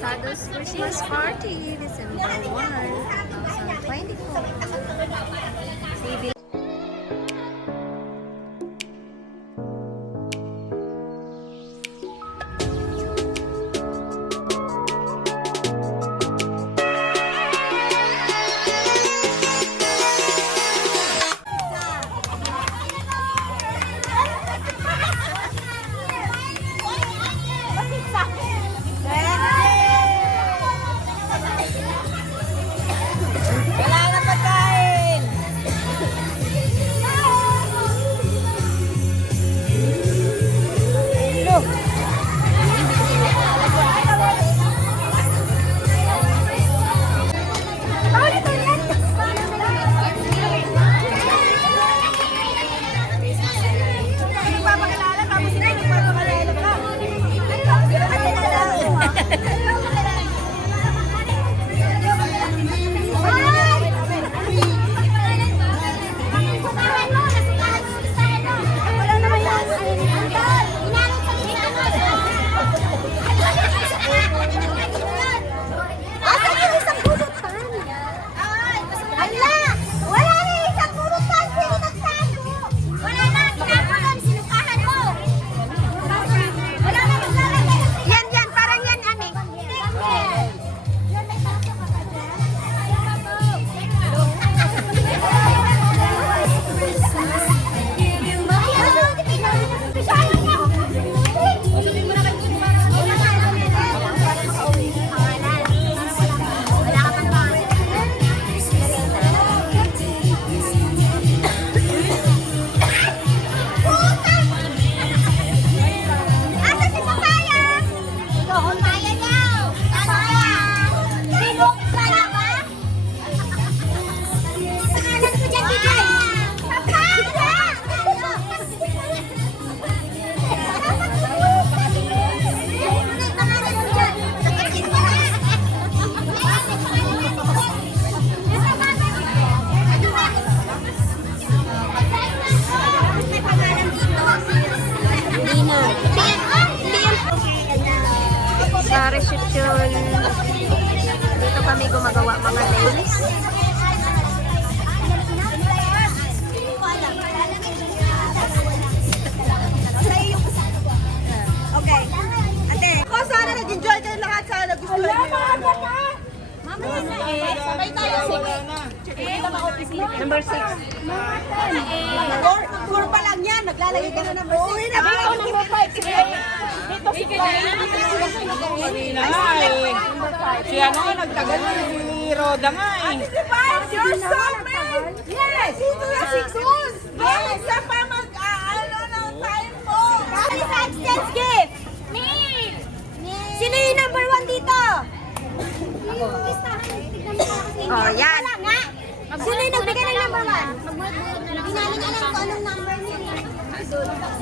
Tados Christmas Party, December 1, 2024. CB. Sa reception, dito kami gumagawa mga nails. Okay. Ate, ako sana nag-enjoy kayo lahat. Sana gusto nyo. Mamaya na eh. Sabay tayo. Number 6. Four pa lang yan. Naglalagay ka na number 6. Uwi na ba? Number 5. Kanina nga eh. Si ano nga nagtagal na si Roda nga eh. Your soulmate! Yes! Sino na 6 months? Bakit sa pa mag-aalo ng time mo? Ano sa exchange gift? Me! Sino yung number 1 dito? Oh, yan. Wala nga! Sino yung nagbigay ng number 1? Hindi namin alam kung anong number niya.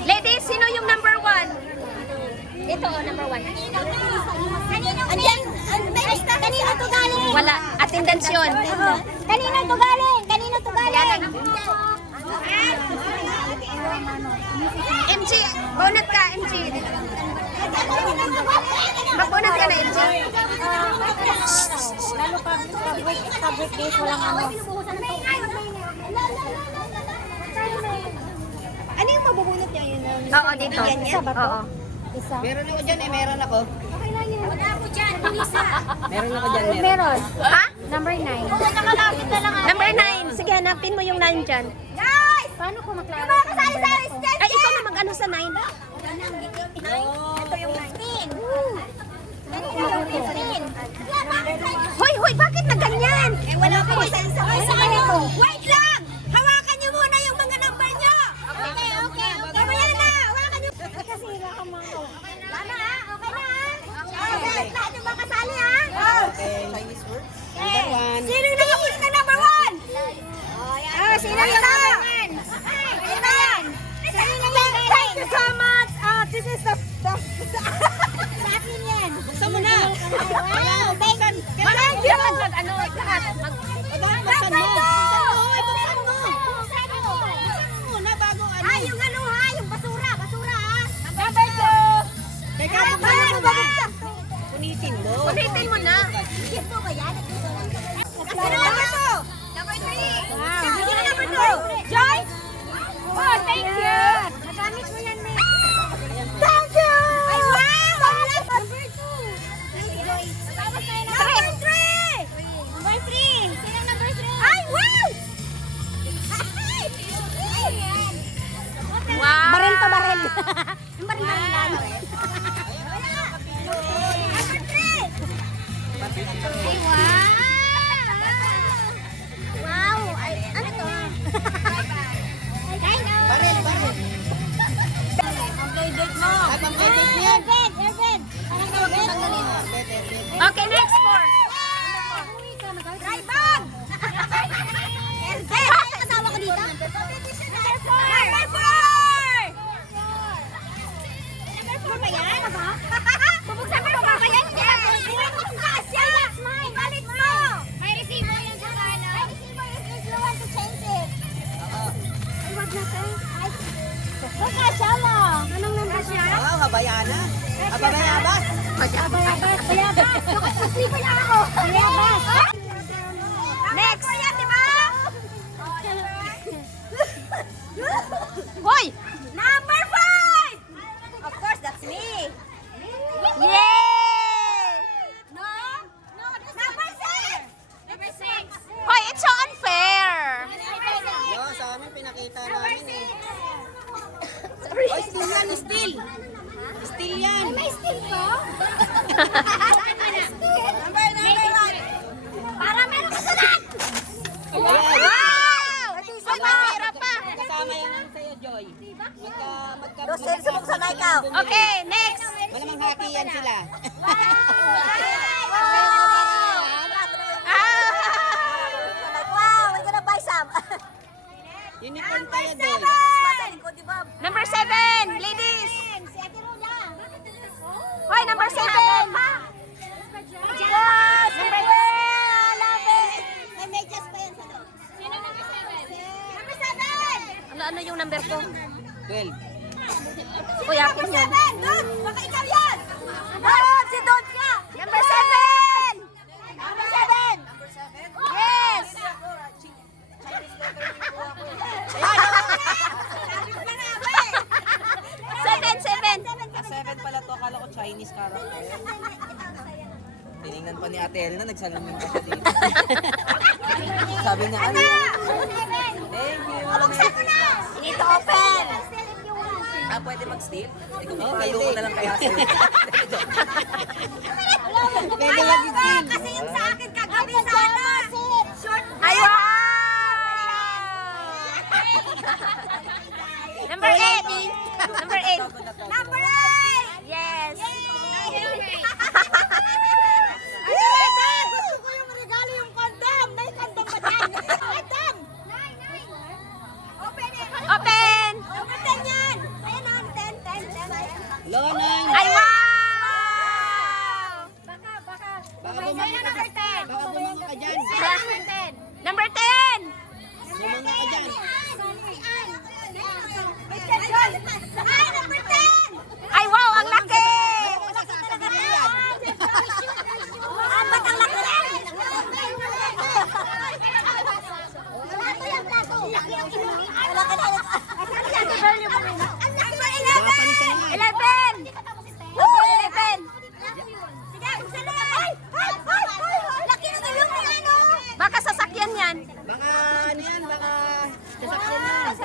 Ladies, sino yung number 1? Ito, number 1. Andiyan, kanino to galing? Wala. Attendance yun. Kanino to galing? Kanino to galing? MG, bonat ka, MG. Magbonat ka na, MG. Lalo public days, walang ano. Ano yung mabubunot niya yun? Oo, dito. Oo. Meron ako dyan eh, meron ako. Wala ako dyan, Lisa. Meron ako dyan, meron. Meron. Ha? Number 9. Nakalapit na lang. Number 9. Sige, hanapin mo yung 9 dyan. Guys! Paano ko maklaro? Yung mga kasali sa exchange Ay, ikaw na mag-ano sa 9. Ito yung 19. Hoy, hoy, bakit na ganyan? Wala ko sa kanya ko. Wait lang! Hawakan niyo muna yung mga number niyo! Okay. Mamaya na! Hawakan niyo. Kasi wala ka mga. Tama ha? Okay na ha? Okay. Lahat yung mga kasali ha? Chinese word. Okay. Sino yung nakakulit ng number 1? Sino yung number 1? Sino yan? Thank you so much. This is the Sa akin yan. Buksan mo na. Wow! Thank you! Ano, lahat. Buksan mo. Yung ano ha, yung basura ha. number 2. Teka, Number 1! punitin mo. Ulitin mo na. Gift mo ba yan? Sino number 2? Number 3. Wow. Sino number 2? Joy? Oh, thank you. Nagamit mo yan, May. Thank you. Ay, wow! Number 2. Tapos tayo na. Number 3. Number 3. Sino number 3? Ay, wow! Ayan. Wow. Baril to baril. Yung baril-barilan. Number 3. Ay, wow! Wow! Ay, ano to? Baril. Ang playdate mo. At ang playdate niya. Airbed. Parang airbed. Okay, next 4. Dry bag! Hey, kasama ko dito? Number 4! Number 4. Number 4 ba yan? Bubuksan mo ba yan? That's mine. Balik mo. May receiver yan sa kanan. May receiver if you want to change it. Ay, wag na tayo. Ay, kasya lang. Anong number siya? Oo, habayana. Habayabas. Bayabas. Sleeper na ako. Bayabas. Next. Yan, di ba? Hoy! Number 5! Of course, that's me. Yay! No? No, number 6! Number 6. Hoy, it's so unfair. Yo, sa amin pinakita namin eh. Oy, still yan, still. Still yan. May steal ko? Number 1. Para meron ka sunod! Wow! Hoy, mahirap pa. Kasama yan ang sa'yo, Joy. Sumuksan na ikaw. Okay, next. Malamang hati yan sila. Ah! Wow, we're gonna buy some. Uniform tayo din. Number 7, ladies. Si Ate Rola. Hoy, number 7. Yes! Number 7! Love it! May medyas pa yan sa loob. Sino number 7? Number 7! Ano yung number ko? 12. Uy, akin yan. Don! Baka ikaw yan! Don! Si Don ka! Number 7. Number 7! Yes. Seven. 7 pala to, akala ko Chinese character. Tinignan pa ni Ate Elna, nagsalamin pa siya dito. Sabi niya, ano yan? Thank you. Buksan mo na! You need to open! Ah, pwede mag-steal? Ikaw magpalo ko na lang kaya sa'yo. Pwede mag-steal. Kasi yung sa akin kagabi sa ano? Short Ay, wow! Number 8. Number 8. Number 8! Yes. Gusto ko yung regalo yung condom! May condom ba dyan? Condom! Open it! Open. Number 10 yan! Ayan na, 10. Lonang! Ay, wow! Baka. Baka bumangga ka dyan. Baka bumangga ka dyan. Number 10. Bumangga ka dyan. Ay, number 10! Ay, wow, ang laki. Ah, ba't ang laki rin? Wala ko yung plato. Wala ka na. Number 11! 11. Number 11. Sige, buksan na. Ay! Laki ng ilong ni ano? Baka sasakyan yan. Baka ano yan, baka sasakyan yan.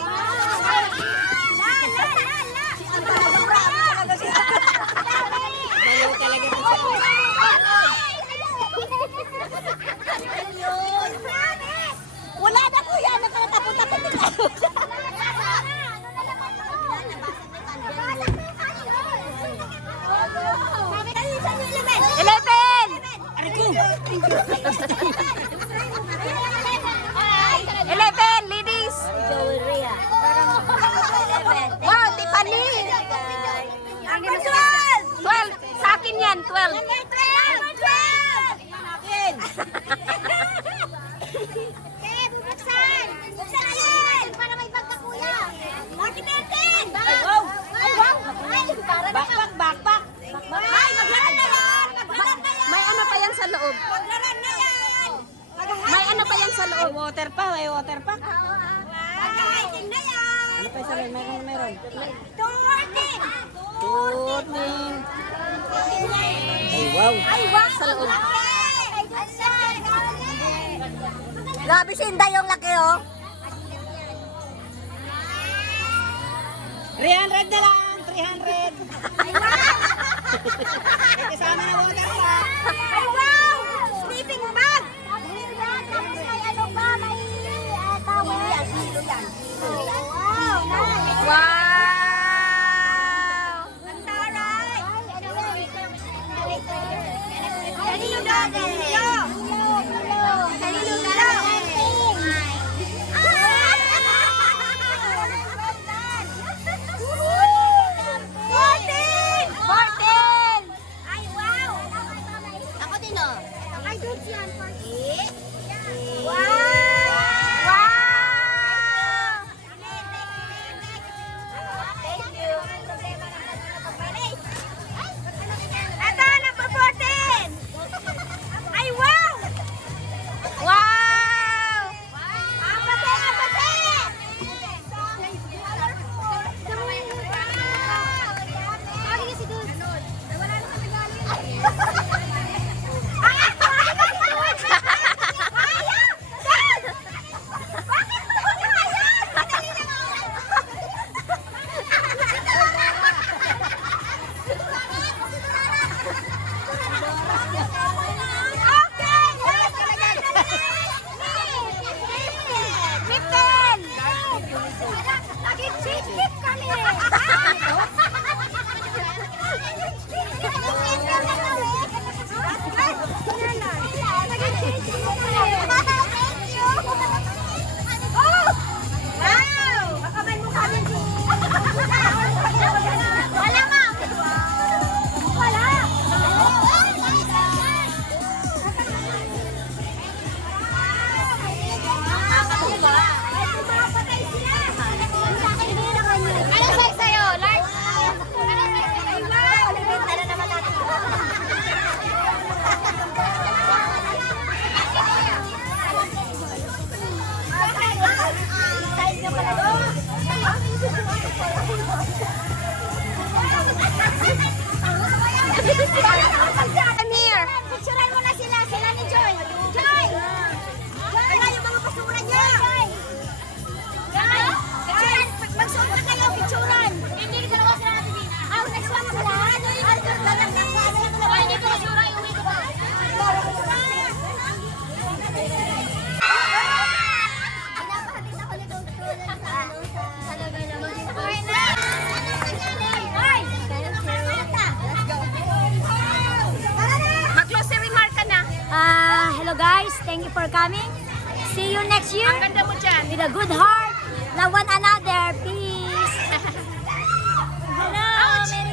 Ayaw talaga ng Wala na kuya, nakatapot-tapot din tayo. Eleven. 11, ladies. Wow, Tiffany. Number 12! 12. Sa akin yan, 12. Number 12! Ken, buksan! Buksan na yan! Para may bag ka kuya! Bakit natin? Ay, wow! Ay, wow! Ay, para na backpack. Ay, maglakad na yan! Maglakad na yan! May sa loob? Paglalan na yan! May ano pa yan sa loob? May water pa, may water pa. Pagka-hiking na yan! Ano pa isa rin? Meron. 240! Tuting. Ay, wow. Ay, wow! Sa loob. Grabe si Inday yung laki, oh. 300 na lang, 300. May kasama na water pa. Ay, wow! Sleeping bag! Tapos may ano ba? May tawag. Hilo yan. Wow! Nice! Wow! Ang taray! Kanino daw? Kanino? Kanino daw? Ay, wow! Ako din oh. Ay, doon yan. Wow! Thank you. Ito, number 14! Ay, wow! Wow! Apate, apate! Lagi kasi doon. Wala naman nagaling. Ay, ako! Kaya! Dad! Bakit mo kaya? Madali na nga. Okay! Yes! Mipten! Lagi chip-chip kami! Oh! Wow! Baka mo kami. Wala, ma'am. Wala. Ano size sa'yo? Large? Ay, wow! Nabenta na naman natin. Size niya pala doon. Come here. Picturean mo na sila. Sila ni Joy. Joy! Wala yung mga basura niya. Joy! Picturean. Magsuot na kayo. Picturean. Hindi ka naman sila natin din. Next one sila. Hindi ko basura. Iuwi ko ba? Pinapahatid ako ni Dr. sa lagay naman. Okay na. Hoy! Mag-close remark ka na. Hello guys, thank you for coming. See you next year Ang ganda mo dyan. with a good heart. Love one another. Peace. Hello, Merry